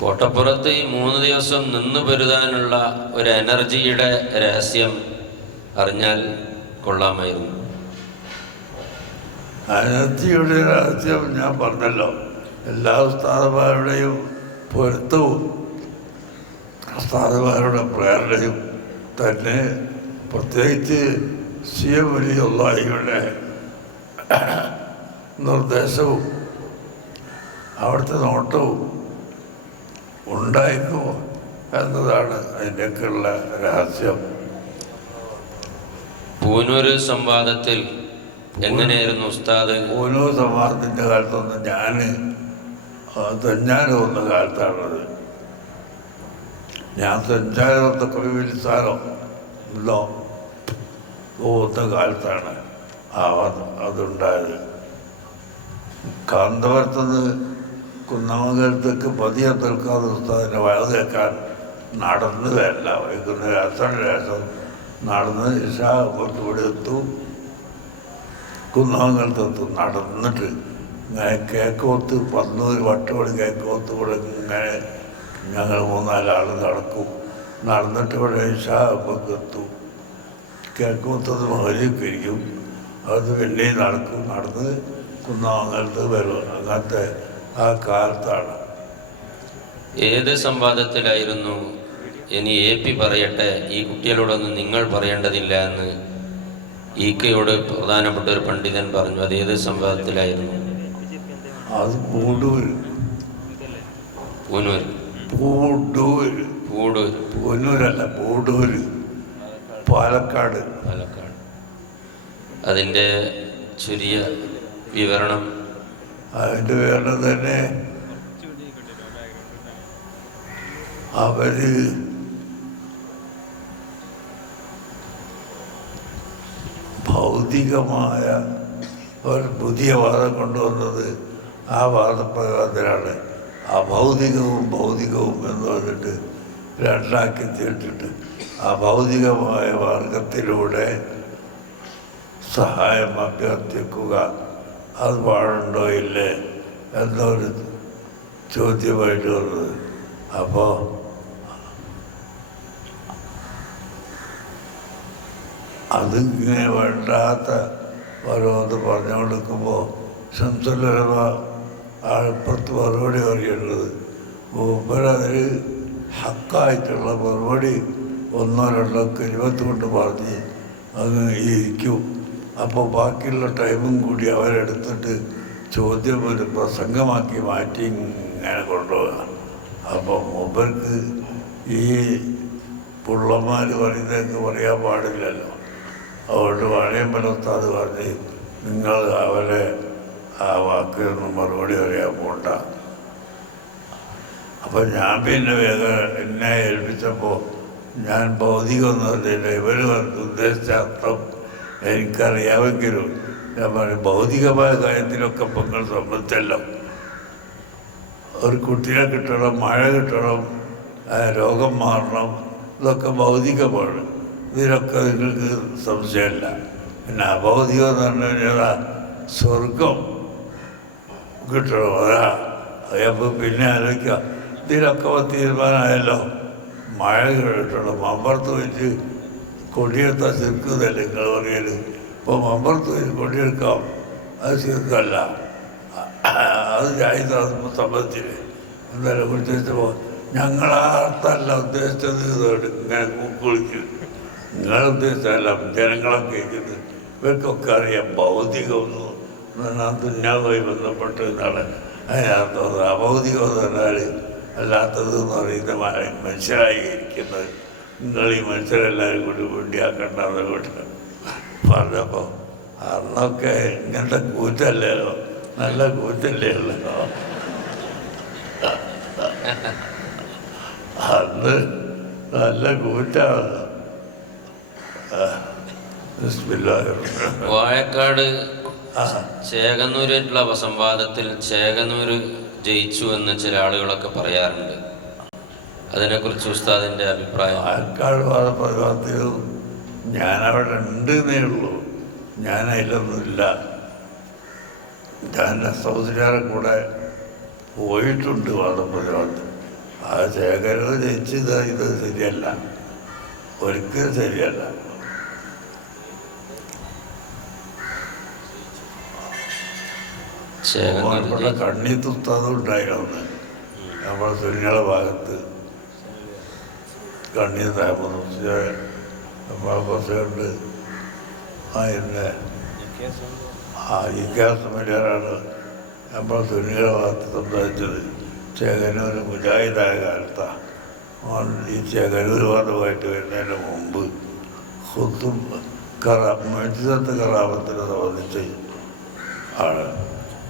കോട്ടപ്പുറത്ത് ഈ 3 ദിവസം നിന്ന് പൊരുതാനുള്ള ഒരു എനർജിയുടെ രഹസ്യം അറിഞ്ഞാൽ കൊള്ളാമായിരുന്നു. എനർജിയുടെ രഹസ്യം ഞാൻ പറഞ്ഞല്ലോ. എല്ലാ ഉസ്താദന്മാരുടെയും പൊരുത്തവും ഉസ്താദന്മാരുടെ പ്രേരണയും തന്നെ, പ്രത്യേകിച്ച് വലിയുള്ളയുടെ നിർദ്ദേശവും അവിടുത്തെ നോട്ടവും ഉണ്ടായിരുന്നു എന്നതാണ് അതിൻ്റെയൊക്കെയുള്ള രഹസ്യം. പൂനൂര് സംവാദത്തിൽ എങ്ങനെയായിരുന്നു ഉസ്താദ്? പൂനൂർ സംവാദത്തിൻ്റെ കാലത്തൊന്നും ഞാൻ തെഞ്ഞാറ് വന്ന കാലത്താണത്. ഞാൻ തെഞ്ഞാറ് വന്ന കൊവിലിസാരോ ഇല്ലോ പോകുന്ന കാലത്താണ് അതുണ്ടായത്. കാന്തപുരത്തുനിന്ന് കുന്നമംഗലത്തേക്ക് പതിയെ തീർക്കാതെ ഉസ്താദിനെ വയത് കേൾക്കാൻ നടന്നു വരില്ല. വൈകുന്നേരം അസറിന് നടന്ന് ഇഷാകുമ്പോഴത്തൂടെ എത്തും, കുന്നമംഗലത്തെത്തും. നടന്നിട്ട് ഇങ്ങനെ കേക്കോത്ത് 10 വട്ടോട് കേക്കോത്ത് കൂടെ ഇങ്ങനെ ഞങ്ങൾ 3-4 ആൾ നടക്കും. നടന്നിട്ട് ഇവിടെ ഇഷാകുമ്പോഴേക്ക് എത്തും. കേക്കോത്തത് മകരിക്കും. അത് പിന്നെയും നടക്കും. നടന്ന് കുന്നമംഗലത്ത് വരും. അങ്ങനത്തെ ആ കാലത്താണ്. ഏത് സംവാദത്തിലായിരുന്നു ഇനി AP പറയട്ടെ, ഈ കുട്ടികളോടൊന്നും നിങ്ങൾ പറയേണ്ടതില്ല എന്ന് ഈക്കയോട് പ്രധാനപ്പെട്ട ഒരു പണ്ഡിതൻ പറഞ്ഞു? അത് ഏത് സംവാദത്തിലായിരുന്നു? അത് പൂടൂര്. പൂനൂർ. പൂടൂര്. പൂടൂർ. പൂനൂരല്ല, പൂടൂര്, പാലക്കാട്. പാലക്കാട്. അതിൻ്റെ ചെറിയ വിവരണം. അതിൻ്റെ വിവരണം തന്നെ അവര് ഭൗതികമായ ഒരു പുതിയ വാദം കൊണ്ടുവന്നത്. ആ വാദപ്രകാരത്തിലാണ് അഭൗതികവും ഭൗതികവും എന്ന് പറഞ്ഞിട്ട് രണ്ടാക്കി തീർത്തിട്ട് ആ ഭൗതികമായ മാർഗത്തിലൂടെ സഹായം അഭ്യർത്ഥിക്കുക അത് പാടുണ്ടോ ഇല്ലേ എന്നൊരു ചോദ്യമായിട്ട് വന്നത്. അപ്പോൾ അതിങ്ങനെ വേണ്ടാത്ത ഓരോന്ന് പറഞ്ഞു കൊടുക്കുമ്പോൾ ശംസുലമ ആൾപ്പുറത്ത് മറുപടി പറയേണ്ടത് മൂപ്പരതിൽ ഹക്കായിട്ടുള്ള മറുപടി ഒന്നോ രണ്ടോ കലിമത്ത് കൊണ്ട് പറഞ്ഞ് അത് ഇരിക്കും. അപ്പോൾ ബാക്കിയുള്ള ടൈമും കൂടി അവരെടുത്തിട്ട് ചോദ്യം ഒരു പ്രസംഗമാക്കി മാറ്റി ഇങ്ങനെ കൊണ്ടുപോകുക. അപ്പോൾ മൂപ്പർക്ക് ഈ പുള്ളന്മാർ പറയുന്നതൊക്കെ പറയാൻ പാടില്ലല്ലോ. അതുകൊണ്ട് വാണിയമ്പലത്താത് പറഞ്ഞ് നിങ്ങൾ അവരെ ആ വാക്കൊന്നും മറുപടി പറയാൻ പോണ്ട. അപ്പം ഞാൻ പിന്നെ വേഗം എന്നെ ഏൽപ്പിച്ചപ്പോൾ ഞാൻ ഭൗതികമൊന്നുമില്ല, ഇവർ ഉദ്ദേശിച്ച അർത്ഥം എനിക്കറിയാമെങ്കിലും ഞാൻ പറയും ഭൗതികമായ കാര്യത്തിലൊക്കെ നിങ്ങൾ സംബന്ധിച്ചല്ലോ. ഒരു കുട്ടിയെ കിട്ടണം, മഴ കിട്ടണം, രോഗം മാറണം, ഇതൊക്കെ ഭൗതികമാണ്. ഇതിലൊക്കെ നിങ്ങൾക്ക് സംശയമില്ല. പിന്നെ അഭൗതികം എന്ന് പറഞ്ഞു കഴിഞ്ഞാൽ സ്വർഗം കിട്ടണം, അതാ. അപ്പോൾ പിന്നെ ആലോചിക്കാം, ഇതിലൊക്കെ തീരുമാനമായല്ലോ. മഴ കിട്ടണം, മമ്പറത്ത് വെച്ച് കൊടിയെടുത്താൽ ചെറുക്കുന്നല്ലേ നിങ്ങൾ പറയല്. ഇപ്പോൾ മമ്പറത്ത് വെച്ച് കൊടിയെടുക്കാം, അത് ചെറുക്കല്ല, അത് ജായിതാകുമ്പോൾ സംബന്ധിച്ചില്ല. എന്തായാലും ഉദ്ദേശിച്ചപ്പോൾ ഞങ്ങളാർത്തല്ല ഉദ്ദേശിച്ചത് ഇങ്ങനെ കുളിക്കും. നിങ്ങളുദ്ദേശിച്ചല്ല ജനങ്ങളൊക്കെ കേൾക്കുന്നത്. ഇവർക്കൊക്കെ അറിയാം ഭൗതികമൊന്നും എന്നാൽ ദുന്യാവുമായി ബന്ധപ്പെട്ട് എന്നാണ് അതിനകത്ത്. അഭൗതികം എന്ന് പറഞ്ഞാൽ അല്ലാത്തത് എന്ന് പറയുന്ന മനുഷ്യരായി ഇരിക്കുന്നത്. നിങ്ങൾ ഈ മനുഷ്യരെല്ലാവരും കൂടി വേണ്ടിയാക്കണ്ടെന്ന് കൂട്ടി പറഞ്ഞപ്പോൾ അന്നൊക്കെ ഇങ്ങനത്തെ കൂറ്റല്ലല്ലോ, നല്ല കൂറ്റല്ലേ ഉള്ളല്ലോ. അന്ന് നല്ല കൂറ്റാണ്. വാഴക്കാട് ചേകന്നൂരായിട്ടുള്ള സംവാദത്തിൽ ചേകന്നൂർ ജയിച്ചു എന്ന് ചില ആളുകളൊക്കെ പറയാറുണ്ട്. അതിനെക്കുറിച്ച് ഉസ്താദിൻ്റെ അഭിപ്രായം? വാഴക്കാട് വാദപ്രതിവാദത്തിൽ ഞാനവിടെ ഉണ്ടെന്നേ ഉള്ളൂ, ഞാനതിലൊന്നുമില്ല. ഞാൻ സഹോദരരെ കൂടെ പോയിട്ടുണ്ട് വാദപ്രതിവാദത്തിൽ. ആ ശേഖരവ് ജയിച്ചത് ഇത് ശരിയല്ല, ഒരിക്കലും ശരിയല്ല. ഇവിടെ കണ്ണീത്തുത്താതും ഉണ്ടായിരുന്നു നമ്മുടെ തുണികളുടെ ഭാഗത്ത്. കണ്ണീത്തായ നമ്മളെ പ്രസിഡന്റ് അതിൻ്റെ ഇക്കാസമല്യാരാണ് നമ്മളെ തുണികളുടെ ഭാഗത്ത് സംസാരിച്ചത്. ചേകനൂർ മുജാഹിദായ കാലത്താണ്. ഈ ചേകനൂർ വാദമായിട്ട് വരുന്നതിന് മുമ്പ് മജിദത്ത് കറാമത്തിനെ സംബന്ധിച്ച് ആണ്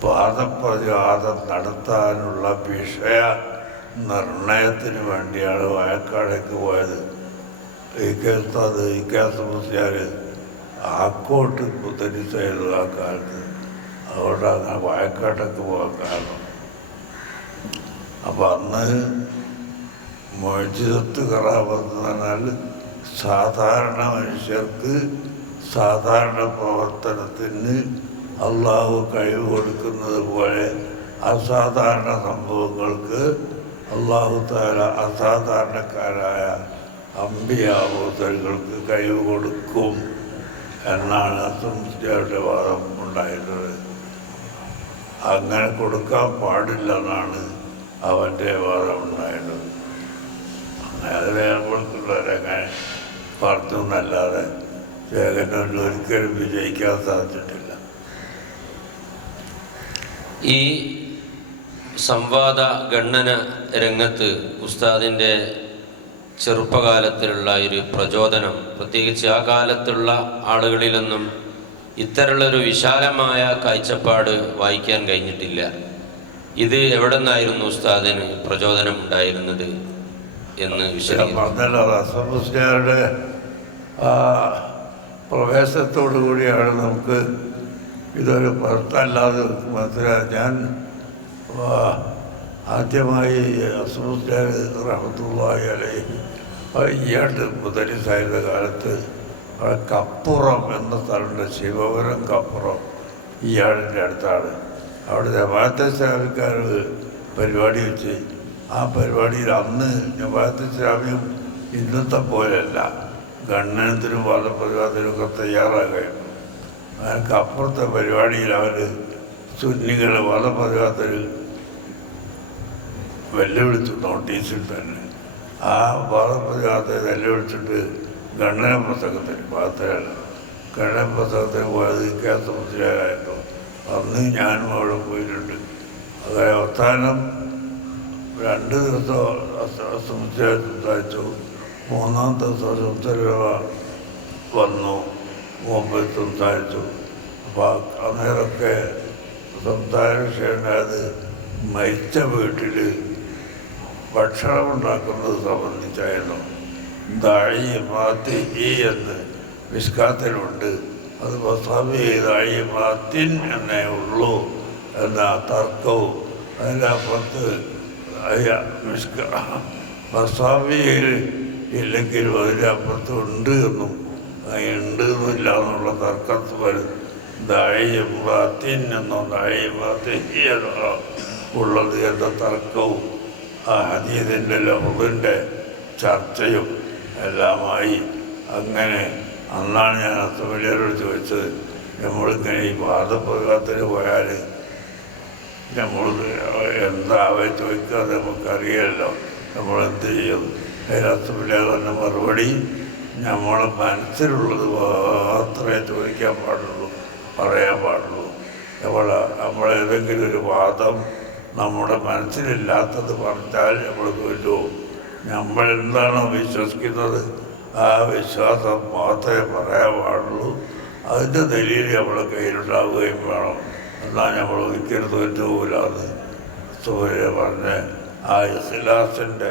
വാദപ്രതിവാദം നടത്താനുള്ള വിഷയ നിർണയത്തിന് വേണ്ടിയാണ് വാഴക്കാടേക്ക് പോയത്. ഇക്കാസമുസ്യാർ ആക്കോട്ട് പുത്തരിച്ചായിരുന്നു ആ കാലത്ത്. അതുകൊണ്ടാണ് വാഴക്കാട്ടേക്ക് പോകാൻ കാരണം. അപ്പം അന്ന് മജിദത്ത് കറാമത്ത് എന്ന് പറഞ്ഞാൽ സാധാരണ മനുഷ്യർക്ക് സാധാരണ പ്രവർത്തനത്തിന് അള്ളാഹു കഴിവ് കൊടുക്കുന്നത് പോലെ അസാധാരണ സംഭവങ്ങൾക്ക് അള്ളാഹു തആല അസാധാരണക്കാരായ അമ്പിയാവോത്തലുകൾക്ക് കഴിവ് കൊടുക്കും എന്നാണ് അസംസ്കാരുടെ വാദം ഉണ്ടായിരുന്നത്. അങ്ങനെ കൊടുക്കാൻ പാടില്ലെന്നാണ് അവൻ്റെ വാദമുണ്ടായത്. അതിനെ നമ്മൾക്കുള്ളവരങ്ങനെ പറഞ്ഞു എന്നല്ലാതെ ചേകനൊന്നും ഒരിക്കലും വിജയിക്കാൻ സാധിച്ചിട്ടില്ല. ഈ സംവാദ ഗണന രംഗത്ത് ഉസ്താദിൻ്റെ ചെറുപ്പകാലത്തിലുള്ള ഒരു പ്രചോദനം, പ്രത്യേകിച്ച് ആ കാലത്തുള്ള ആളുകളിലൊന്നും ഇത്തരമുള്ളൊരു വിശാലമായ കാഴ്ചപ്പാട് വായിക്കാൻ കഴിഞ്ഞിട്ടില്ല. ഇത് എവിടെ നിന്നായിരുന്നു ഉസ്താദിന് പ്രചോദനം ഉണ്ടായിരുന്നത് എന്ന് പറഞ്ഞല്ലോ. റസൂലുള്ളാഹിയുടെ പ്രവേശത്തോടു കൂടിയാണ് നമുക്ക് ഇതൊരു പുറത്തല്ലാതെ മനസ്സിലായി. ഞാൻ ആദ്യമായി റസൂലുള്ളാഹി റഹ്മത്തുള്ളാഹി അലൈഹി ഈയാണ്ട് മുദരിസായിരുന്ന കാലത്ത് കപ്പുറം എന്ന സ്ഥലമുണ്ട്, ശിവപുരം കപ്പുറം, ഈയാടിൻ്റെ അടുത്താണ്. അവിടെ ജമാഅത്തെ ഇസ്ലാമിക്കാർ പരിപാടി വെച്ച് ആ പരിപാടിയിൽ അന്ന് ജമാഅത്തെ ഇസ്ലാമിയും ഇന്നത്തെ പോലെയല്ല, ഗണ്ണനത്തിനും വാദപ്രതിവാദത്തിനും ഒക്കെ തയ്യാറാകുകയായിരുന്നു. അതിനൊക്കെ അപ്പുറത്തെ പരിപാടിയിൽ അവർ സുന്നികൾ വാദപ്രതിവാദത്തിൽ വെല്ലുവിളിച്ചു. നോട്ടീസിൽ തന്നെ ആ വാദപ്രതിവാദത്തെ വെല്ലുവിളിച്ചിട്ട് ഗണ്ണന പ്രസംഗത്തിന് മാത്രമല്ല, ഗണ്ണന പ്രസംഗത്തിന് പോയത് കേസമുദ്രയായിരുന്നു. അന്ന് ഞാനും അവിടെ പോയിട്ടുണ്ട്. അങ്ങനെ അവസാനം 2 ദിവസം സംസാരിച്ചു. 3-ാം ദിവസം സംസാര വന്നു, മുമ്പ് സംസാരിച്ചു. അപ്പോൾ അന്നേരമൊക്കെ സംസാര വിഷയമുണ്ടായത് മരിച്ച വീട്ടിൽ ഭക്ഷണം ഉണ്ടാക്കുന്നത് സംബന്ധിച്ചായിരുന്നു. ദാഴി മാത്തി എന്ന് വിസ്കാത്തിലുണ്ട്. അത് വസാബി ദാഴി മാത്തിൻ എന്നേ ഉള്ളൂ എന്ന തർക്കവും അതിൻ്റെ അപ്പുറത്ത് വസാബിയിൽ ഇല്ലെങ്കിലും അതിൻ്റെ അപ്പുറത്ത് ഉണ്ട് എന്നും ഉണ്ട് എന്നില്ല എന്നുള്ള തർക്കത്ത് വരും. ദാഴി മാത്തിൻ എന്നോ ദാഴി മാത്തിന്നോ ഉള്ളത് എന്ന തർക്കവും ആ ഹദീസിൻ്റെ ലഫ്ളിൻ്റെ ചർച്ചയും എല്ലാമായി. അങ്ങനെ അന്നാണ് ഞാൻ അസമിലിയരോട് ചോദിച്ചത്, നമ്മളിങ്ങനെ ഈ വാദപ്രകാരത്തിന് പോയാൽ നമ്മൾ എന്താ അവയെ ചോദിക്കാതെ നമുക്കറിയാമല്ലോ, നമ്മളെന്ത് ചെയ്യും? അതിന് അസമിലിയർ തന്നെ മറുപടി, നമ്മളെ മനസ്സിലുള്ളത് മാത്രമേ ചോദിക്കാൻ പാടുള്ളൂ, പറയാൻ പാടുള്ളൂ. നമ്മളേതെങ്കിലും ഒരു വാദം നമ്മുടെ മനസ്സിലില്ലാത്തത് പറഞ്ഞാൽ നമ്മൾ തോറ്റു. നമ്മളെന്താണോ വിശ്വസിക്കുന്നത് ആ വിശ്വാസം മാത്രമേ പറയാൻ പാടുള്ളൂ. അതിൻ്റെ ദലീൽ നമ്മുടെ കയ്യിലുണ്ടാവുകയും വേണം. എന്നാൽ നമ്മൾ ഒരിക്കലും തോറ്റുപോകില്ലാന്ന് സൂര്യ പറഞ്ഞ് ആ ഇഖ്ലാസിൻ്റെ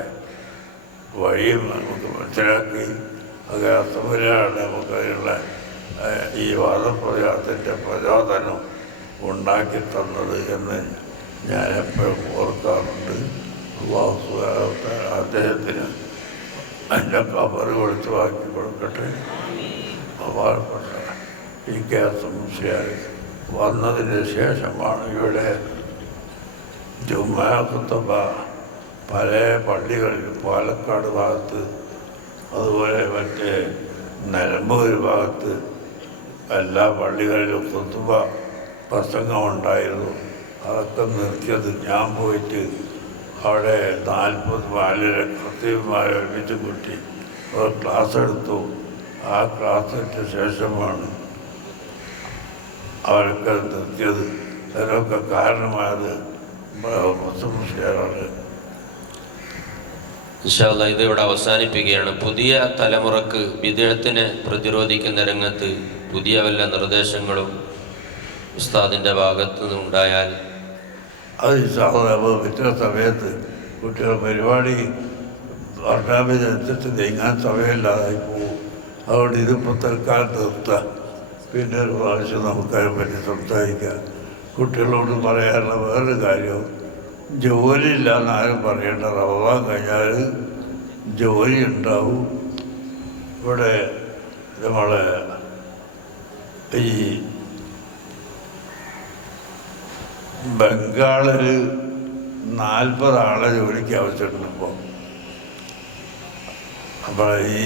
വഴിയും നമുക്ക് മനസ്സിലാക്കി. അത് സൂര്യാണ് നമുക്കതിനുള്ള ഈ വാദപ്രചാരത്തിൻ്റെ പ്രചോദനം ഉണ്ടാക്കി തന്നത് എന്ന് ഞാൻ എപ്പോഴും ഓർക്കാറുണ്ട്. അല്ലാഹു അദ്ദേഹത്തിന് എൻ്റെ കബറ് വെളിച്ചമാക്കി കൊടുക്കട്ടെ. അപാരപ്പെട്ട ഈ കേസുംശിയായി വന്നതിന് ശേഷമാണ് ഇവിടെ ജുമാ ഖുത്ബ പല പള്ളികളിലും പാലക്കാട് ഭാഗത്ത്, അതുപോലെ മറ്റേ നിലമ്പൂർ ഭാഗത്ത് എല്ലാ പള്ളികളിലും ഖുത്ബ പ്രസംഗമുണ്ടായിരുന്നു. അതൊക്കെ നിർത്തിയത് ഞാൻ പോയിട്ട് അവിടെ 40 ബാല്യരെ ഖത്തീബുമാരെ ഒരുമിച്ച് കൂട്ടി ഒരു ക്ലാസ് എടുത്തു. ആ ക്ലാസ് എടുത്ത ശേഷമാണ് അവരൊക്കെ നിർത്തിയത്. അതിനൊക്കെ കാരണമായത് മുസ്ലിംഷാണ്. ഇൻഷാ അല്ലാഹ് ഇത് ഇവിടെ അവസാനിപ്പിക്കുകയാണ്. പുതിയ തലമുറക്ക് വിദേഹത്തിനെ പ്രതിരോധിക്കുന്ന രംഗത്ത് പുതിയ വല്ല നിർദ്ദേശങ്ങളും ഉസ്താദിൻ്റെ ഭാഗത്തു നിന്നുണ്ടായാൽ അത് വിറ്റ സമയത്ത് കുട്ടികൾ പരിപാടി വർണ്ണാഭിനനുസരിച്ച് നീങ്ങാൻ സമയമില്ലാതായി പോകും. അതുകൊണ്ട് ഇതിപ്പോൾ തൽക്കാലം നിർത്താം. പിന്നെ ഒരു പ്രാവശ്യം നമുക്കതിനെ പറ്റി സംസാരിക്കാം. കുട്ടികളോട് പറയാനുള്ള വേറൊരു കാര്യവും, ജോലി ഇല്ലാന്ന് ആരും പറയേണ്ട. റമദാൻ കഴിഞ്ഞാൽ ജോലി ഉണ്ടാവും. ഇവിടെ നമ്മളെ ഈ ബംഗാളിൽ 40 ആളെ ജോലിക്ക് ആവശ്യമുണ്ട് ഇപ്പോൾ. അപ്പോൾ ഈ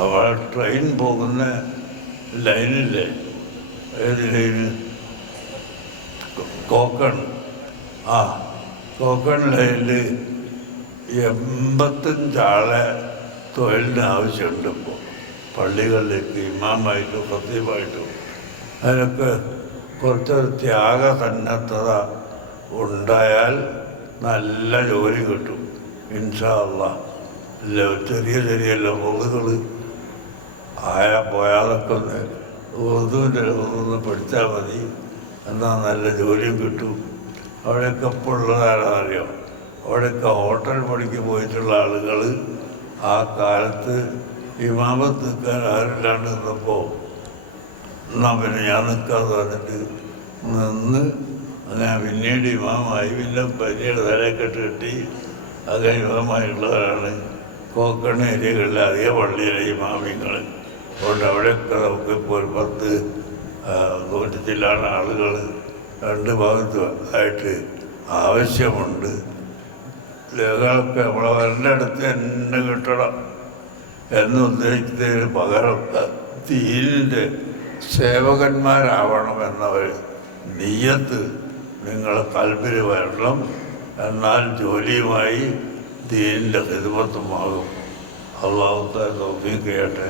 അവിടെ ട്രെയിൻ പോകുന്ന ലൈനില്ലേ, ഏത് ലൈന്? കോക്കൺ. ആ കോക്കൺ ലൈനിൽ 85 ആളെ തൊഴിലിന് ആവശ്യമുണ്ട് ഇപ്പോൾ പള്ളികളിലേക്ക്, ഇമാമായിട്ടും ഖത്തീബായിട്ടും. അതിനൊക്കെ കുറച്ചൊരു ത്യാഗസന്നദ്ധത ഉണ്ടായാൽ നല്ല ജോലി കിട്ടും ഇൻഷാ അല്ലാഹ്. ഇല്ല ചെറിയ ചെറിയ ലഫ്ളുകൾ പോയാലൊക്കെ ഒന്ന് പഠിച്ചാൽ മതി, എന്നാൽ നല്ല ജോലിയും കിട്ടും. അവിടെയൊക്കെ ഇപ്പോൾ ഉള്ളതാരറിയാം, അവിടെയൊക്കെ ഹോട്ടൽ പണിക്ക് പോയിട്ടുള്ള ആളുകൾ ആ കാലത്ത് ഇമാമത്ത് നിൽക്കാൻ ആരില്ലാണ്ട് നിന്നപ്പോൾ എന്നാൽ പിന്നെ ഞാൻ നിൽക്കാതെ പറഞ്ഞിട്ട് നിന്ന് അങ്ങനെ പിന്നീട് ഇമാമായി, പിന്നെ പിന്നീട് തലക്കെട്ട് കെട്ടി അങ്ങനെ ഇമാമായിട്ടുള്ളവരാണ് കോക്കൺ ഏരിയകളിലെ അധിക പള്ളിയിലെ ഇമാമിങ്ങൾ. അതുകൊണ്ട് അവിടെയൊക്കെ നമുക്ക് ഇപ്പോൾ ഒരു 100 ചില്ലാണ് ആളുകൾ 2 ഭാഗത്തും ആയിട്ട് ആവശ്യമുണ്ട്. ലേഖകളൊക്കെ നമ്മളെ വരൻ്റെ അടുത്ത് തന്നെ കിട്ടണം എന്ന് ഉദ്ദേശിച്ചതിന് പകരം ദീനിൻ്റെ സേവകന്മാരാവണമെന്നവർ നിയ്യത്ത് നിങ്ങളെ കൽബിൽ വരണം. എന്നാൽ ജോലിയുമായി ദീനിൻ്റെ ഖിദ്മത്തുമാകും. അല്ലാഹു തൗഫീഖ് ചെയ്യട്ടെ.